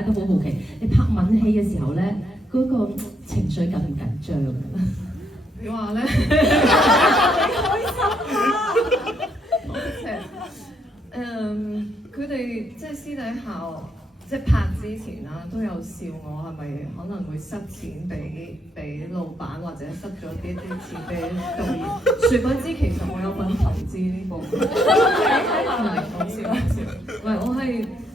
家都好好奇，你拍吻戲嘅時候咧，嗰個情緒緊唔緊張㗎？你話咧？你開心啊！佢哋即係私底下，即係拍之前啦，都有笑我係咪可能會塞錢俾老闆，或者塞咗啲錢俾導演。殊不知其實我有份投資呢部，講笑。唔係，我係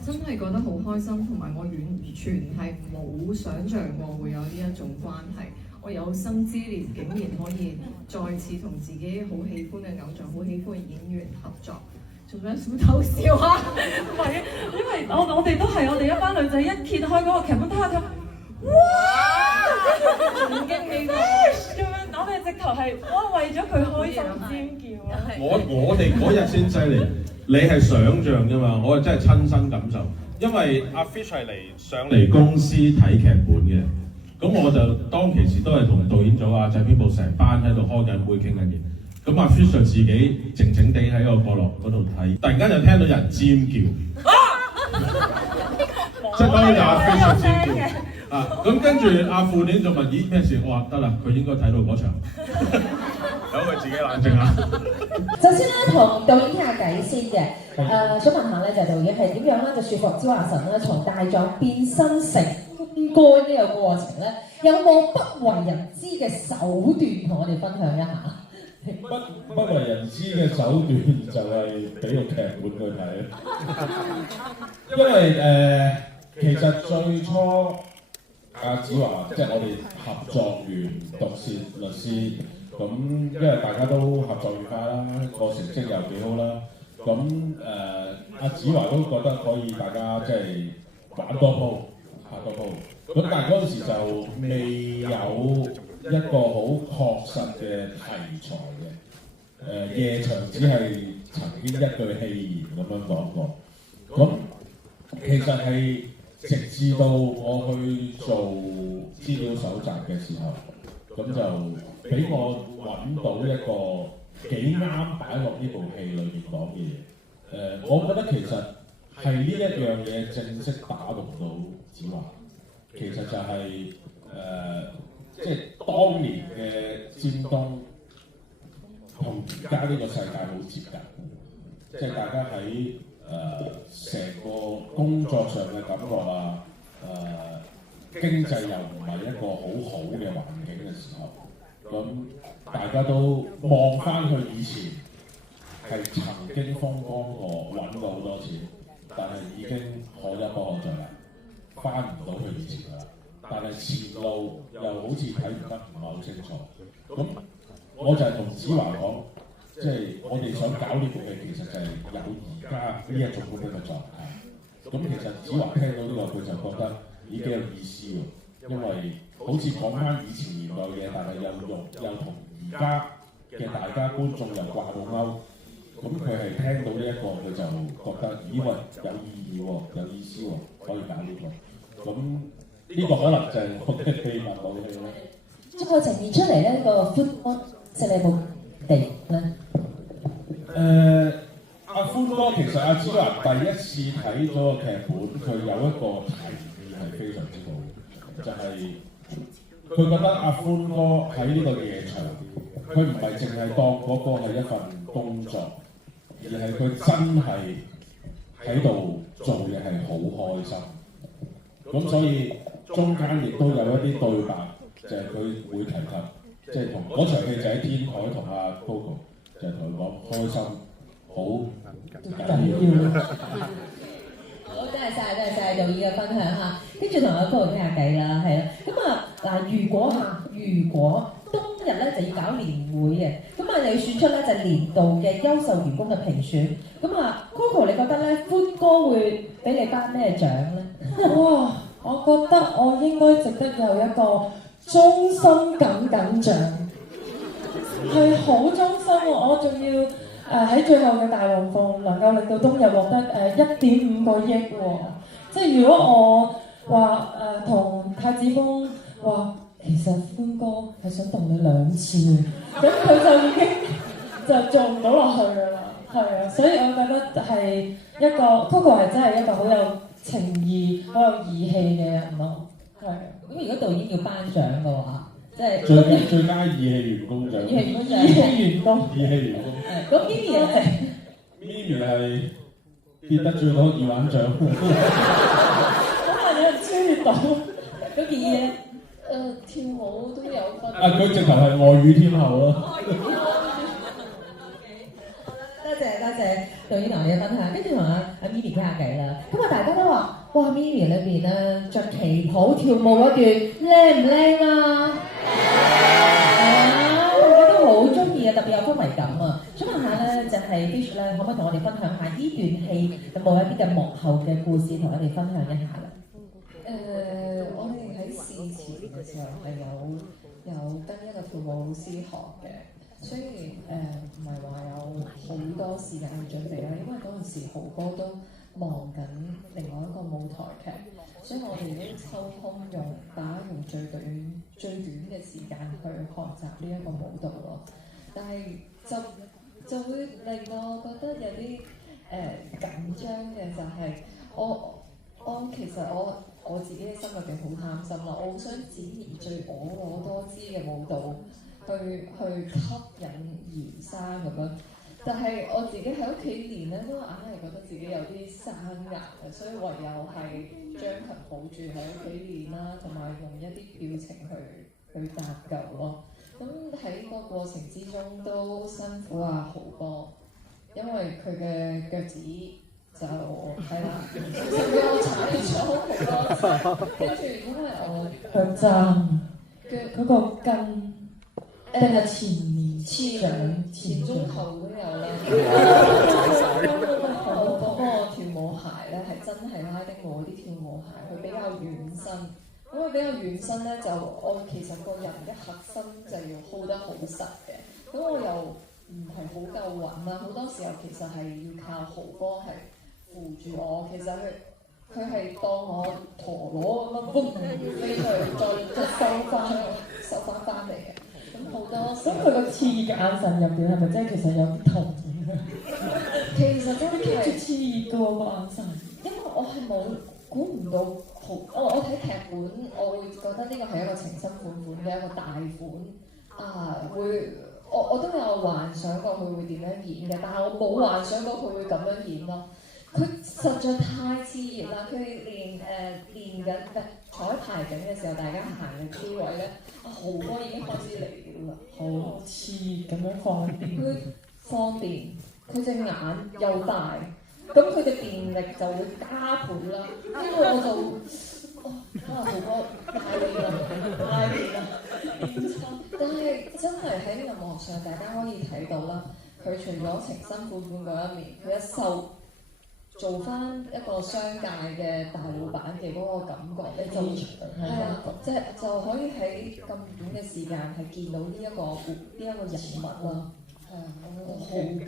真係覺得好開心，同埋我完全係冇想像過會有呢一種關係。我有生之年竟然可以再次同自己好喜歡嘅偶像、好喜歡嘅演員合作。做咩小偷笑啊？唔係，因為我哋都係我哋一班女仔一揭開嗰個劇本，睇下睇，哇！仲驚喜過咁樣，我哋直頭係哇為咗佢開心尖叫啊！我哋嗰日先犀利，你係想像啫嘛，我係真係親身感受，因為阿 Fish 係上嚟公司睇劇本嘅，咁我就當其時都係同導演組啊、製片部成班喺度開緊會傾緊嘢。咁阿 Fish 就自己靜靜地喺個角落嗰度睇，突然間就聽到有人尖叫，即係當然有阿 Fish 尖叫啊！咁跟住阿副年就問：咦咩事？我話得啦，佢應該睇到嗰場，由佢自己冷靜下。首先咧，同導演傾下偈先嘅。想問下咧，就導演係點樣咧就説服子華神咧，從大狀變身成風哥呢個過程咧，有冇不為人知嘅手段同我哋分享一下？不為人知嘅手段就係俾個劇本佢睇，因為其實最初阿子華即係我哋合作完毒舌律師，咁因為大家都合作愉快啦，個成績又幾好啦，咁阿子華都覺得可以大家即係玩多鋪拍多鋪，咁但係嗰陣時就未有一個好確實嘅題材嘅，夜場只係曾經一句戲言咁樣講過。咁其實係直至到我去做資料搜集嘅時候，咁就俾我揾到一個幾啱擺落呢部戲裏面講嘅嘢。我覺得其實係呢一樣嘢正式打動到子華，其實就係即係當年嘅尖東同而家呢個世界好接近，即係大家喺成個工作上嘅感覺啊，經濟又唔係一個好嘅環境嘅時候，咁大家都望翻去以前係曾經風光過，揾過好多錢，但係已經可一不可再啦，翻唔到去以前啦。但係前路又好似睇唔得唔係好清楚，咁我就係同子華講，即係我哋想搞呢部戲，其實就係有而家呢一種咁樣嘅狀態。咁其實子華聽到呢個，佢就覺得已經有意思喎，因為好似講翻以前年代嘅，但係又同而家嘅大家觀眾又掛到鈎。咁佢係聽到呢一個，佢就覺得以為有意義喎，有意思喎，可以搞呢個。咁呢個可能就係我嘅秘密武器咯。將佢呈現出嚟咧，個歡哥食你部地咧。阿歡哥其實阿子華第一次睇咗個劇本，佢有一個提議係非常之好，就係佢覺得阿歡哥喺呢個夜場，佢唔係淨係當嗰個係一份工作，而係佢真係喺度做嘢係好開心。咁所以中間亦都有一啲對白，就係佢會提及，即係同嗰場戲就喺天台同阿 Coco 就係同佢講開心好緊要。好，多謝晒導演嘅分享嚇，跟住同阿 Coco 傾下偈啦，係啦。咁啊嗱，如果當日咧就要搞年會嘅，咁啊你要選出咧就年度嘅優秀員工嘅評選。咁啊 Coco 你覺得咧歡哥會俾你頒咩獎咧？哇！我覺得我應該值得有一個終身耿耿獎，係好終身喎！我仲要喺最後嘅大龍鳳能夠令到東日獲得1.5個億喎，即係如果我話同太子峰話，其實歡哥係想動你2次，咁佢就已經就做唔到落去㗎啦，係啊，所以我覺得係一個 Coco 係真係一個好有情義、好有義氣嘅人咯。係。咁如果導演要頒獎嘅話，即係最佳義氣員工獎。義氣員工。義氣員工。咁 Mimi 咧？Mimi 係跌得最多二玩獎。可能有人超越到。咁建議咧？跳舞都有分。佢直頭係外語天后咯。多謝導演同我哋分享，跟住同阿 Mimi 傾下偈啦。咁啊，大家都話：哇 ，Mimi 裏邊咧着旗袍跳舞嗰段靚唔靚啊？大家都好中意啊，特別有氛圍感啊！想問下咧，就係 Fish 咧，可唔可以同我哋分享下呢段戲有冇一啲嘅幕後嘅故事同我哋分享一下咧？我哋喺事前嘅時候係有跟一個跳舞老師學嘅。雖然唔係話有好多時間去準備啦，因為嗰陣時豪哥都忙緊另外一個舞台劇，所以我哋都抽空用最短嘅時間去學習呢一個舞蹈咯。但係就會令我覺得有啲緊張嘅就係其實我自己嘅心入邊好貪心啦，我好想展現最婀娜多姿嘅舞蹈。去吸引兒生咁樣，但係我自己喺屋企練咧，都硬係覺得自己有啲生硬嘅，所以唯有係將佢抱住喺屋企練啦，同埋用一啲表情去搭救咯。咁喺個過程之中都辛苦阿豪哥，因為佢嘅腳趾就係啦，我踩咗好多次，跟住因為我腳踭嗰個筋。定係前中後都有啦。我嗰個跳舞鞋咧係真係拉丁舞啲跳舞鞋，佢比較軟身。咁佢比較軟身咧，就我其實個人嘅核心就要 hold 得好實嘅。咁我又唔係好夠穩啦，好多時候其實係要靠豪哥係扶住我。其實佢係當我陀螺咁樣嘣飛去，再收翻嚟嘅。咁好多，咁佢個刺嘅眼神入邊係咪真係其實有啲痛？其實真係刺嘅喎個眼神，因為我係冇估唔到我睇劇本，我會覺得呢個係一個情深款款嘅一個大款啊，我都有幻想過佢會點樣演嘅，但係我冇幻想過佢會咁樣演咯。佢實在太自然啦！佢練緊彩排緊嘅時候，大家行嘅機位咧，豪哥已經開始嚟了啦，好似咁樣放電。佢放電，佢隻眼又大，咁佢嘅電力就會加倍啦。跟住我就豪哥太練啦！但係真係喺銀幕上，大家可以睇到啦，佢除咗情深款款嗰一面，佢一收。做翻一個商界嘅大老闆嘅嗰個感覺咧，就係啦，即係就可以喺咁短嘅時間係見到呢一個人物啦。係啊，我好勁呢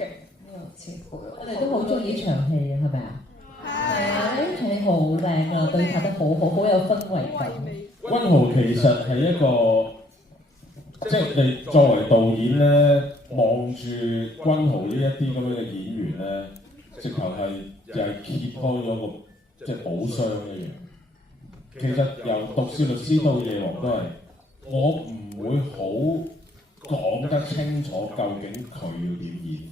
個前輩，我哋都好中意呢場戲嘅，係咪啊？係啊，呢場戲好靚啊，對拍得好好，好有氛圍感。君豪其實係一個，即係你作為導演咧，望住君豪呢一啲咁樣嘅演員咧。直頭係就係揭開咗個即係寶箱一樣。其實由毒舌律師到夜王都係，我唔會好講得清楚究竟佢要點演，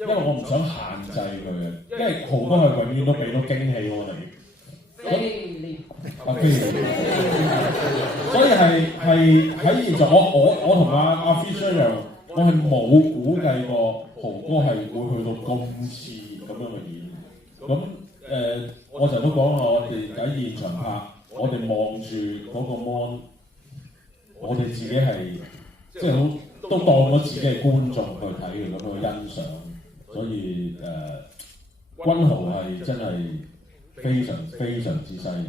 因為我唔想限制佢嘅，因為豪哥係永遠都俾到驚喜我哋。所以係喺現場，我同阿 Fish 一樣，我係冇估計過。豪哥係會去到咁似咁樣嘅演，咁我成日都講話，我哋喺現場拍，我哋望住嗰個 mon，我哋自己係即係好都當咗自己係觀眾去睇嘅，咁去欣賞，所以君豪係真係非常非常之犀利。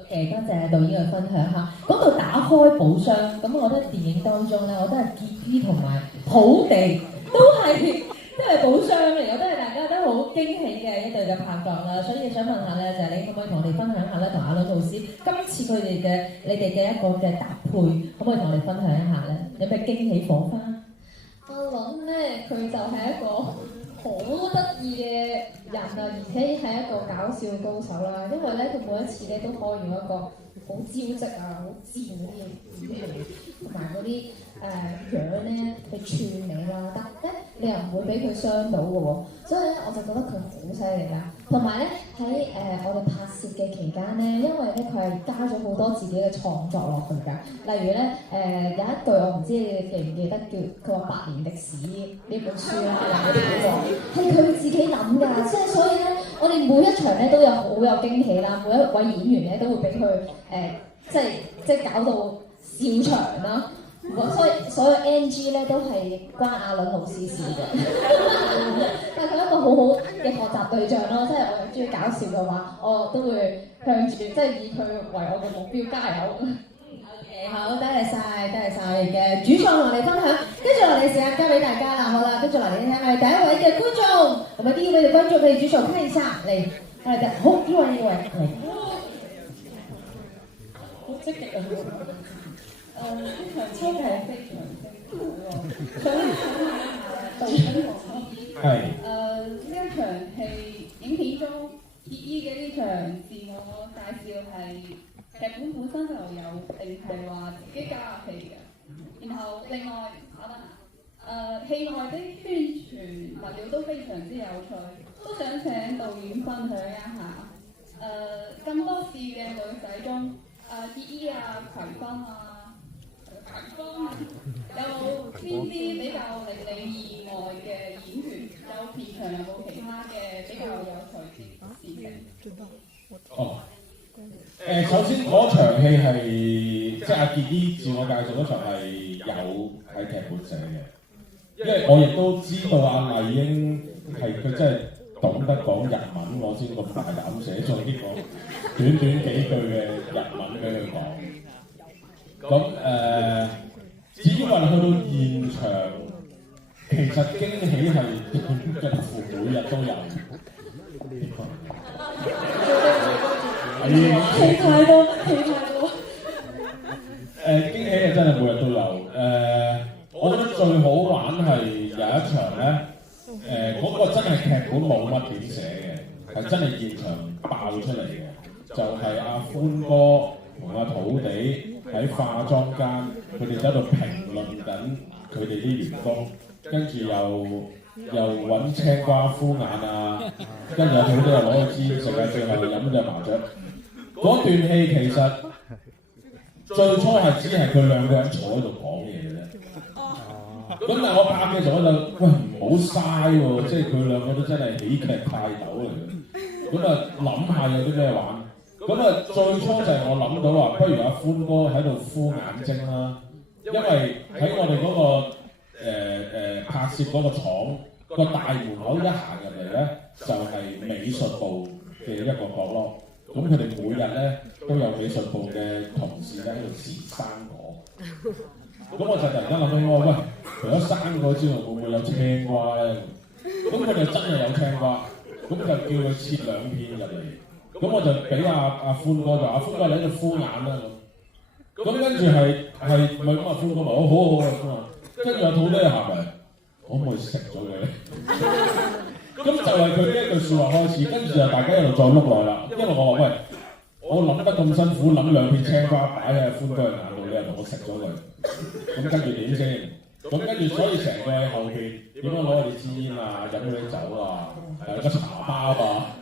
OK，多謝導演嘅分享嚇。講到打開寶箱，咁我覺得電影當中咧，我都係結衣同埋土地。都係寶箱嚟嘅，都係大家都好驚喜嘅一對嘅拍檔啦。所以想問下咧，就係你可唔可以同我哋分享下咧，同阿倫老師今次你哋嘅一個嘅搭配，可唔可以同我哋分享一下咧？有咩驚喜火花？阿倫咧，佢就係一個好好得意嘅人啊，而且係一個搞笑高手啦。因為咧，佢每一次咧都可以用一個好招積啊、好賤嗰啲語氣同埋嗰啲樣咧去串你啦。但係咧，你又唔會俾佢傷到嘅喎。所以咧，我就覺得佢好犀利啦。同埋咧喺我哋拍攝嘅期間咧，因為咧佢係加咗好多自己嘅創作落去㗎。例如咧有一句我唔知你記唔記得，叫佢話《百年歷史》呢本書啦，係佢自己諗㗎。即係所以咧，我哋每一場咧都有好有驚喜啦。每一位演員咧都會俾佢即係搞到笑場啦。所有 NG 咧都係關阿倫老師事嘅，但係佢係一個好好嘅學習對象咯。即係我中意搞笑嘅話，我都會向住即係以佢為我嘅目標加油。OK， 好，多謝晒我哋嘅主創同我哋分享。跟住落嚟時間交俾大家啦，好啦，跟住落嚟聽我哋第一位嘅觀眾，同埋第一位嘅觀眾，佢哋主創看一下嚟，我哋好呢位嚟，好積極啊！呢場車係非常精彩喎，想問下杜生哥，呢一場戲影片中結衣嘅呢場自我介紹係劇本本身就有，定係話自己加入戲嘅？然後另外我覺得戲外的宣傳物料都非常之有趣，都想請導演分享一下。咁多次嘅女仔中，結衣啊、葵芬啊。有冇邊啲比較令你意外嘅演員？有片場有冇其他嘅比較有趣嘅事情？哦，首先嗰場戲係即係阿結衣自我介紹嗰場係有喺劇本寫嘅，因為我亦都知道阿麗英係佢真係懂得講日文，我先咁大膽寫咗呢個短短幾句嘅日文俾佢講。咁至於話去到現場，其實驚喜係近乎每日都有。戲太多。驚喜係真係每日都有。我覺得最好玩係有一場咧，嗰個真係劇本冇乜點寫嘅，係真係現場爆出嚟嘅，就係阿歡哥同阿土地喺化妝間，佢哋喺度評論緊佢哋啲員工，跟住又揾青瓜敷眼啊，跟住有土地又攞個支食啊，最後飲隻麻雀。嗰段戲其實最初係只係佢兩個人坐喺度講嘢嘅啫。咁但係我拍嘅時候我就喂唔好嘥喎，即係佢兩個都真係喜劇泰斗嚟嘅。咁啊諗下有啲咩玩？咁啊，最初就係我諗到話，不如阿歡哥喺度敷眼睛啦，因為喺我哋嗰個拍攝嗰個廠個大門口一行入嚟咧，就係美術部嘅一個角落。咁佢哋每日咧都有美術部嘅同事咧喺度切生果。咁我就突然間諗到，喂，除咗生果之外，會唔會有青瓜咧？咁佢哋真係有青瓜，咁就叫佢切兩片入嚟。咁我就俾阿歡哥就阿歡哥你喺度敷眼啦咁，跟住係咪咁阿歡哥話好啊，跟住阿土爹行埋，可唔可以食咗佢？咁就係佢呢一句説話開始，跟住就大家一路再碌落啦。因為我話喂，我諗得咁辛苦，諗兩片青瓜擺喺阿歡哥嘅眼度，你又同我食咗佢，咁跟住點先？咁跟住所以成個喺後邊點樣攞你支煙啊，飲嗰啲酒啊，個茶包啊。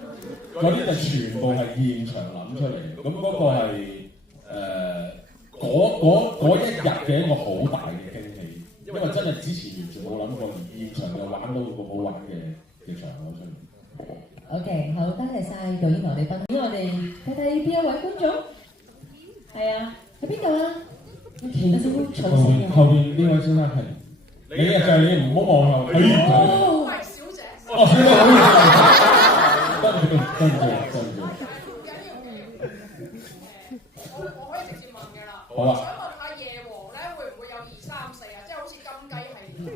嗰啲就全部係現場諗出嚟嘅，咁嗰個係嗰一日嘅一個好大嘅驚喜，因為真係之前完全冇諗過，現場就玩到咁好玩嘅場口出嚟。OK， 好，多謝晒導演同我哋分享。我哋睇睇邊一位觀眾？係啊，喺邊度啊？其他先後邊呢位先生係你啊，就係你唔好望後。哦，係小姐。哦，小姐好意思。跟住，唔緊要嘅，我可以直接問㗎啦。好啊。想問下夜王咧，會唔會有2、3、4啊？即係好似金雞係咁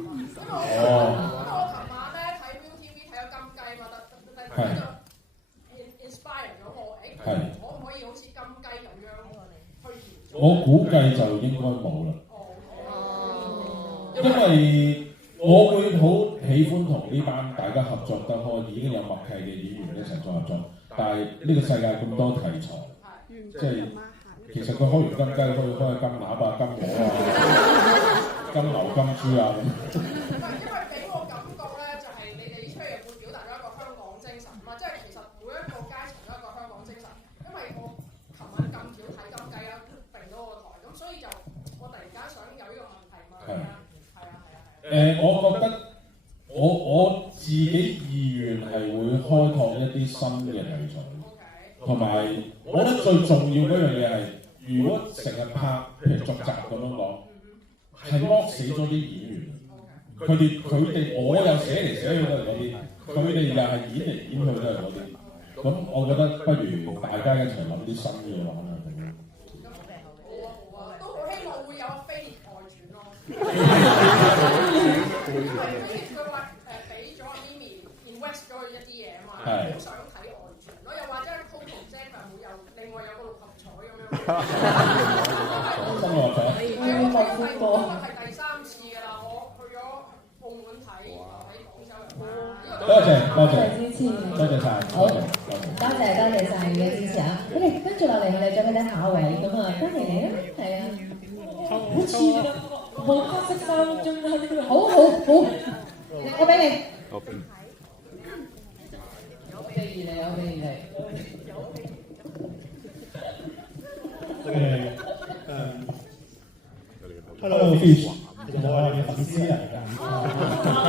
啊？因為我琴晚咧睇 ViuTV 睇咗金雞嘛，但係就 inspire 咗我，可唔可以好似金雞咁樣去延續？我估計就應該冇啦。因為我會好喜歡同呢班大家合作得開，已經有默契嘅演員一齊再合作。但係呢個世界咁多題材，即係其實佢開完金雞可以開金鴨啊、金鵝啊、金牛、金豬啊咁。因為俾我感覺咧，就係你哋出嚟會表達咗一個香港精神嘛，即係其實每一個階層都一個香港精神。因為我琴晚咁巧睇金雞啦，定咗個台，咁所以就我突然間想有呢個問題嘛。我覺得我自己意願係會開拓一啲新嘅題材，同埋我覺得最重要嗰樣嘢係，如果成日拍譬如續集咁樣講，係剝死咗啲演員。佢哋我又寫嚟寫去都係嗰啲，佢哋又係演嚟演去都係嗰啲。咁我覺得不如大家一齊諗啲新嘢玩啊！都好希望會有飛碟外傳咯。佢話俾咗 Mimi invest 咗佢一啲嘢啊嘛，好想睇外傳咯。又或者 Coco 姐佢會有另外有個六合彩咁樣。新六合彩。係第3次㗎啦，我去咗澳門睇，喺廣州入。多謝支持，多謝晒。好，多謝晒你嘅支持啊！咁你跟住落嚟，我哋再俾啲下一位咁啊，嘉琪你啊，係啊，好似㗎，冇黑色衫中間呢個，好，我俾你。我俾你。Hello Fish， 其實我係你粉絲嚟㗎，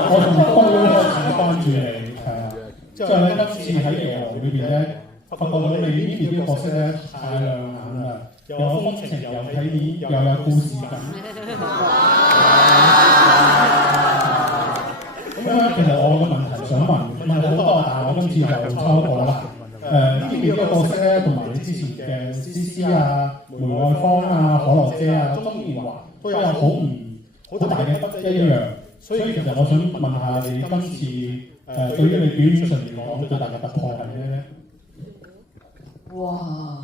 我從高開始關注你，係啊，之後咧今次喺《夜王》裏邊咧，發覺到你呢邊啲角色咧太亮眼啦，又有風情，又有體面，又有故事感。咁咧，其實我個問題想問好多，但係我今次就抽過啦。呢邊呢個角色咧，同埋你之前嘅詩詩啊、梅愛芳啊、可樂姐啊、鍾燕華都有好大嘅不一樣，所以其實我想問下你今次對於你表演上嚟講最大嘅突破係咩咧？哇！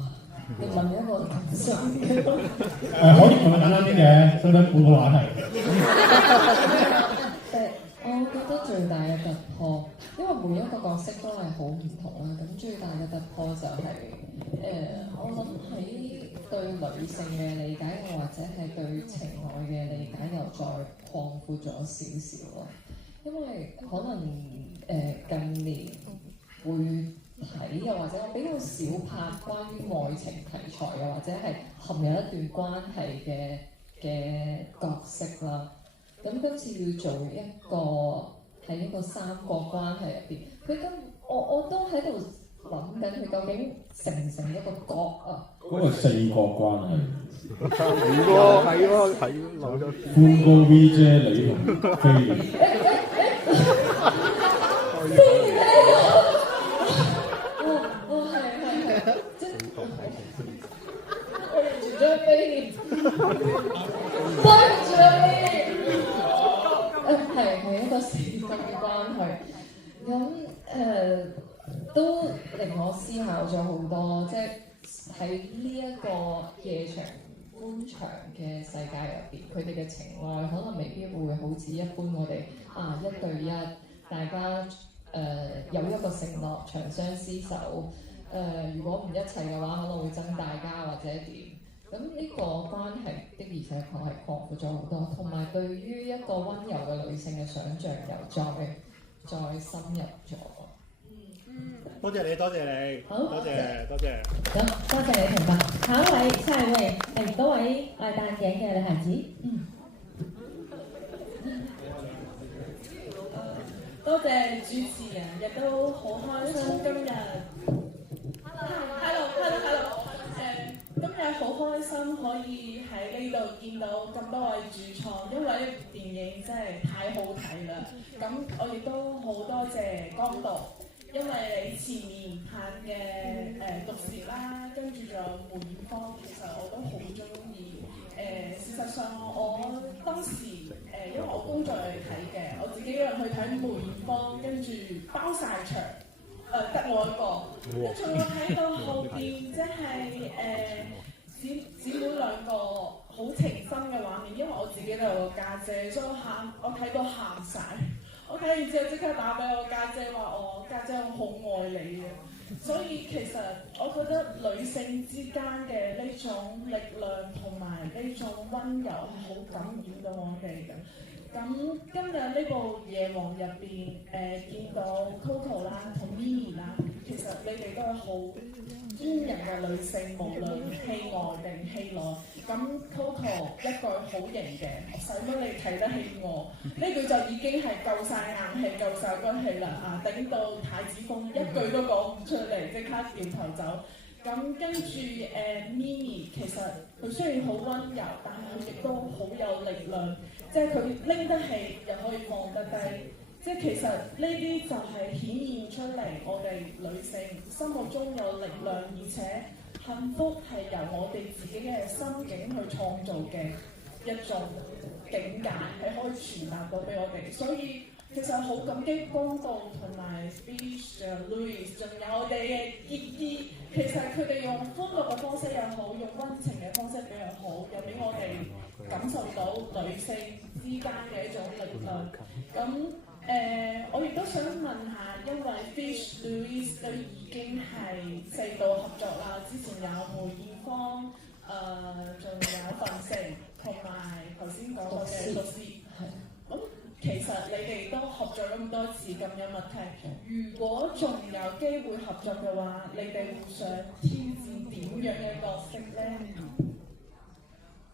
你問一個咁深嘅，可以問簡單啲嘅，使唔使換個話題？我覺得最大嘅突破，因為每一個角色都係好唔同啦。咁最大嘅突破就係我諗喺對女性嘅理解，或者係對情愛嘅理解又再擴闊咗少少咯。因為可能近年會睇，又或者我比較少拍關於愛情題材，又或者係含有一段關係嘅角色啦。咁今次要做一個喺一個三角關係入邊，我都喺度諗緊佢究竟成唔成一個角啊？嗰個四角關係。係喎，漏咗。半個 V 啫，你同飛廉。係，即係我認住咗飛廉，對唔住啊飛廉。係一個四角嘅關係，咁都令我思考咗好多，即係喺呢一個夜場官場嘅世界入邊，佢哋嘅情愛可能未必會好似一般我哋一對一，大家有一個承諾長相廝守，如果唔一齊嘅話，可能會憎大家或者點。咁呢個關係的而且確係擴闊咗好多，同埋對於一個溫柔嘅女性嘅想像又再深入咗。多謝你，好，多謝。好，多謝你評價。下一位係嗰位戴眼鏡嘅女孩子。多謝主持人，亦都好開心今日。Hello。今日好開心可以喺呢度見到咁多位主創，因為呢部電影真係太好睇啦。咁我亦都好多謝江導，因為你前面拍嘅毒舌啦，跟住仲有梅艷芳，其實我都好中意。事實上我當時因為我工作嚟睇嘅，我自己一個人去睇梅艷芳，跟住包晒場。得我一個，跟住我睇到後邊即係姊妹兩個好情深嘅畫面，因為我自己都有個家姐，所以我睇到喊晒。我睇完之後即刻打俾我家姐話：我家姐我好愛你嘅。所以其實我覺得女性之間嘅呢種力量同埋呢種溫柔係好感染到我哋嘅。咁今日呢部夜王入邊見到 Coco 啦同 Mimi 啦，其實你哋都係好堅韌嘅女性，無論戲外定戲內。咁 Coco 一句好型嘅，使乜你睇得起我？呢句就已經係夠晒硬氣、夠晒骨氣啦啊！頂到太子風一句都講唔出嚟，即刻掉頭走。咁跟住Mimi 其實佢雖然好溫柔，但係佢亦都好有力量，即係佢拎得起又可以放得低。即係其實呢啲就係顯現出嚟我哋女性心目中有力量，而且幸福係由我哋自己嘅心境去創造嘅一種境界，係可以傳達到俾我哋。所以其實好感激公道同埋 Speech Louis， 仲有我哋嘅姨姨。其實佢哋用歡樂嘅方式又好，用溫情嘅方式比較好，又俾我哋感受到女性之間嘅一種力量。咁我亦都想問下，因為 Fish Louis 都已經係4度合作啦，之前有梅艷芳，仲有份成，同埋頭先講過嘅律師。咁其實你哋都合作咗咁多次，咁有默契。如果仲有機會合作嘅話，你哋會想挑戰點樣嘅角色咧？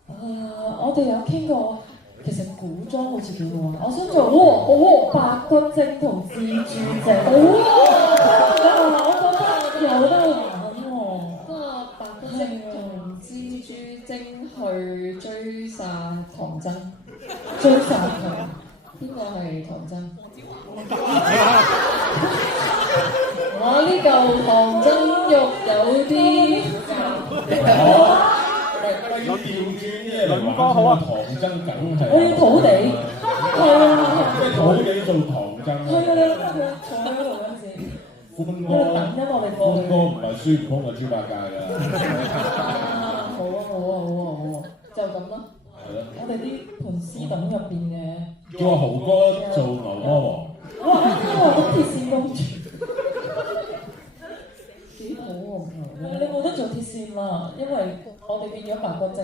我哋有傾過。其實古裝好似幾好玩，我想做白骨精同蜘蛛精。我覺得有得玩喎。不過白骨精同蜘蛛精去追殺唐僧，追殺佢，邊個係唐僧？我呢嚿唐僧肉有啲。我調轉嘅嚟玩好啊！唐僧梗係我要土地，係啊，即係土地做唐僧。係啊，坐喺度嗰陣時，歡哥，等緊我哋過去。歡哥唔係孫悟空，係豬八戒㗎。好啊，就咁啦。係咯。我哋啲盤絲等入邊嘅。叫阿豪哥做牛魔王。哇！咁鐵線公主。幾好喎！你冇得做鐵線啦，因為我哋變咗白骨精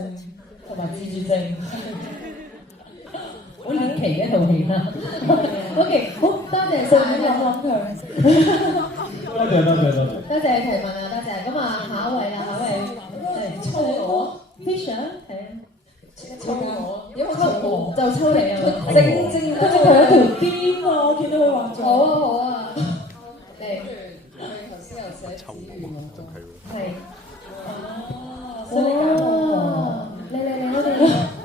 同埋蜘蛛精，好獵奇嘅一套戲啦。OK， 好多謝晒，諗佢。多謝。多謝提問啊，多謝。咁啊，下一位啦，下一位抽我 Fisher 係啊，抽我，因為抽我就抽你啊，正佢仲有一條邊啊！我見到佢畫咗。好啊，嚟。佢頭先又寫子瑜喎，係。所以你揀我，嚟，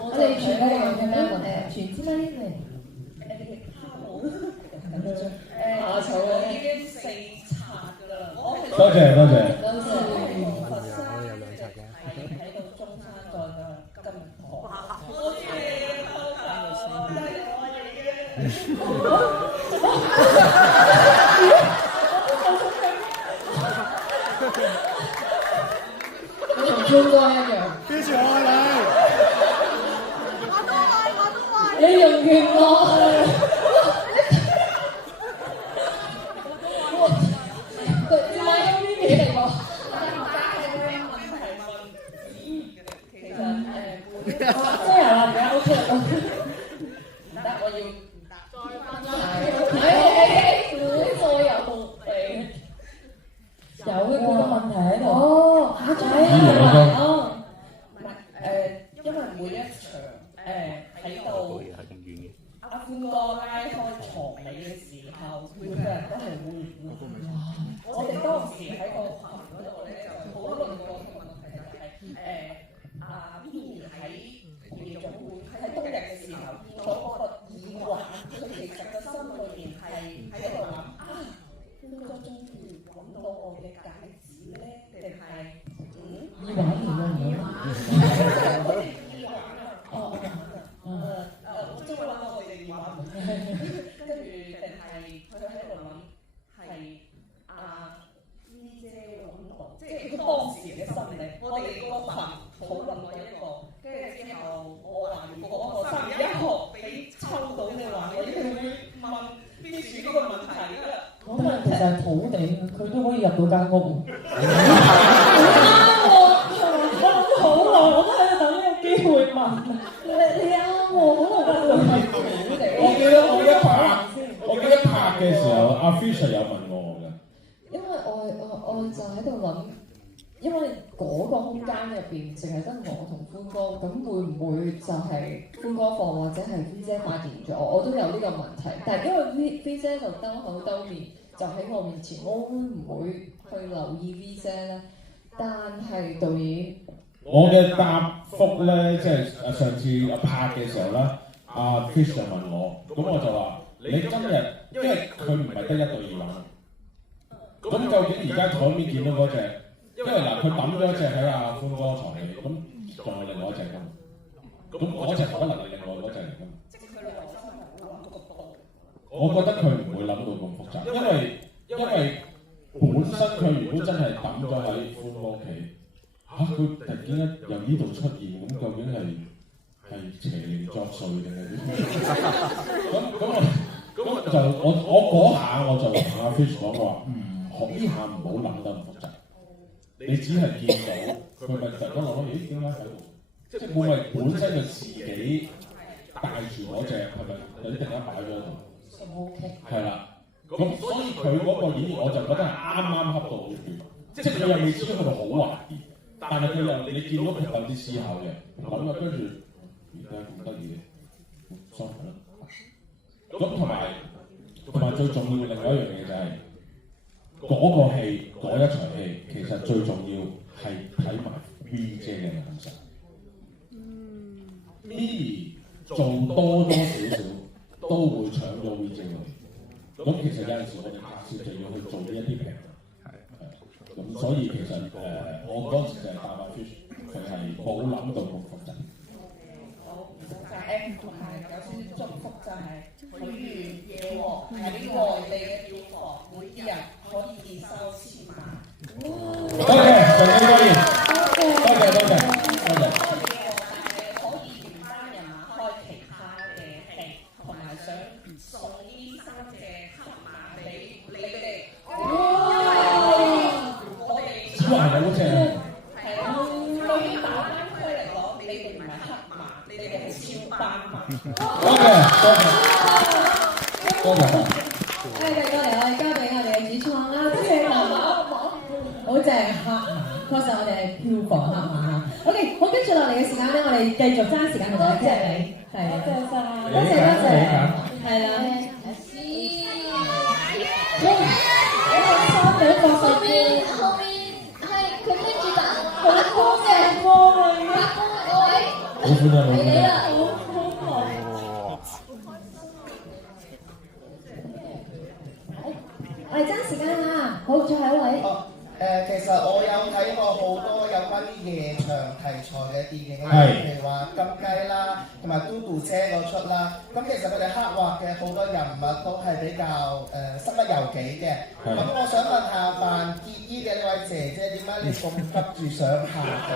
我哋傳嗰個叫咩傳之咪嚟。下場我已經4刷㗎啦，多謝。佛山有2刷嘅，喺到中山再到金河。我知你偷頭，但係我已你同尊哥一樣。支持我啊你！我都係。你用完我。點解有呢啲嚟講？其實真係啦，而家 OK 啦。唔得，我要再翻再有備。有嘅個問題喺度。哦，下載哦。唔係因為每一場喺度，阿歡哥拉開床尾嘅時候，每個人都係會我哋當時喺個群嗰度咧就討論過一個問題，就係阿 Mimi 喺夜總會喺冬日嘅時候見到嗰個耳環，佢其實個心裏邊係喺度諗歡哥終於揾到我嘅戒指咧，定係耳環嚟㗎，我終於揾到我哋耳環，跟住定係佢喺度諗係阿姨姐揾到，即係佢當時嘅心理。我哋個群討論過一個，跟住之後就係土地，佢都可以入到間屋。啱喎，我諗咗好耐，我都喺度等呢個機會問你啱喎，好耐都係土地。我記得拍嘅時候，阿 Fisher 有問我嘅。因為我就喺度諗，因為嗰個空間入邊淨係得我同歡哥，咁會唔會就係歡哥放或者係 V 姐發現咗？我都有呢個問題，但係因為 V 姐就兜口兜面，就喺我面前，我會唔會去留意 V 姐咧？但係導演，我嘅答覆咧，即係上次拍嘅時候咧，阿 Fisher 問我，咁我就話：你今日因為佢唔係得一對耳環，咁究竟而家台面見到嗰隻？因為嗱，佢抌咗一隻喺阿歡哥床尾，咁仲係另外一隻㗎嘛。咁嗰隻可能係另外嗰隻嚟㗎嘛。我覺得佢唔會諗到咁複雜，因為本身佢如果真係抌咗喺歡哥屋企，佢突然間由呢度出現，咁究竟係邪靈作祟定係點？咁我嗰下我就同阿 Fish 講話，呢下唔好諗得咁複雜。你只係見到佢咪突然間諗到，咦點解喺度？即係會唔會本身佢自己帶住嗰隻係咪有啲突然間擺咗喺度？係啦，咁所以佢嗰個演繹我就覺得係啱啱恰到好處，即係佢又未至於去到好懷疑，但係佢又你見到佢有啲思考嘅，諗啊跟住而家咁得意嘅，收埋啦。咁同埋最重要嘅另外一樣嘢就係、嗰個戲嗰一場戲，其實最重要係睇埋 V 姐嘅眼神。Mimi 做多少少都會搶咗 V 姐嘅。咁其實有陣時我哋拍攝就要去做呢一啲平衡。咁所以其實我嗰陣時就係答阿 Fish， 佢係冇諗到咁複雜。同埋有少少祝福就係許願嘢喎，喺內地嘅票房每啲人可以收10萬。多謝，陳生多謝，多謝。但係可以原班人馬開其他嘅戲，同埋想送呢3隻黑馬俾你哋。我哋小華好正。係咯，對於大灣區嚟講，你哋唔係黑馬，你哋係超班馬。多謝。過嚟，我哋交俾我哋嘅主創啦，即係好正黑馬，確實我哋係票房黑馬嚇。OK， 好，跟住落嚟嘅時間咧，我哋繼續揸時間同大家傾偈，係啊，多謝，係啦。後面係佢拎住打好光嘅光嚟嘅，各位，好歡迎係你啦。我哋爭時間啦，好，最後一位。其實我有睇過好多有關於夜場題材嘅電影啦，譬如話金雞啦，同埋嘟嘟姐嗰出啦。咁其實佢哋刻畫嘅好多人物都係比較身不由己嘅。咁我想問下扮結衣嘅呢位姐姐，點解你咁急住想下海？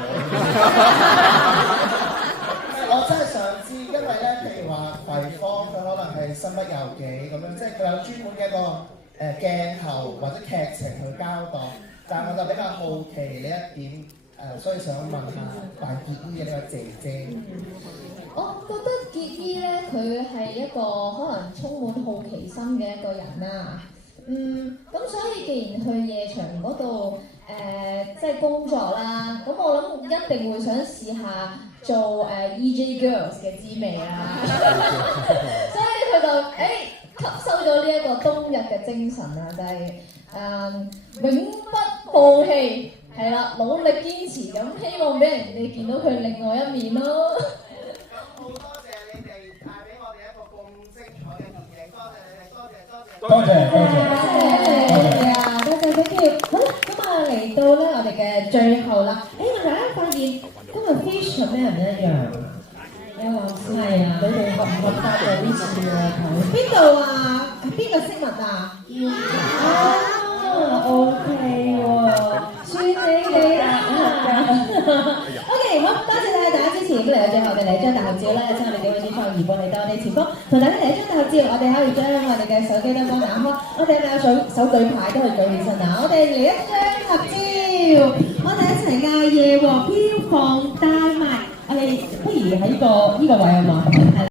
我真係想知，因為咧，譬如話葵芳佢可能係身不由己咁樣，即係佢有專門嘅一個鏡頭或者劇情去交代。但係我就比較好奇呢一點，所以想問下扮結衣嘅呢個姐姐。我覺得結衣咧，佢係一個可能充滿好奇心嘅一個人啦。咁所以既然去夜場嗰度即係工作啦，咁我諗一定會想試下做EJ Girls 嘅滋味啦。所以佢就吸收咗呢一個冬日嘅精神啊，就係永不放棄，係啦，努力堅持咁，希望俾人哋見到佢另外一面咯。好多謝你哋帶俾我哋一個咁精彩嘅電影，多謝你哋，多謝。多謝 thank you。好啦，咁啊嚟到咧我哋嘅最後啦，大家發現今日 Fish 同咩人唔一樣？你話係啊，你哋合唔合格嘅呢次啊？邊度啊？邊個飾物啊？OK 喎，算你哋啦。OK， 好，多謝大家支持，嚟最後我哋嚟一張大合照啦，請我哋幾位主創移步嚟到我哋前方，同大家嚟一張大合照，我哋可以將我哋嘅手機燈光打開，我哋有手舉牌都可以舉起身啊！我哋嚟一張合照，我哋一齊嗌夜王飄放帶埋，我哋不如喺呢個位啊嘛。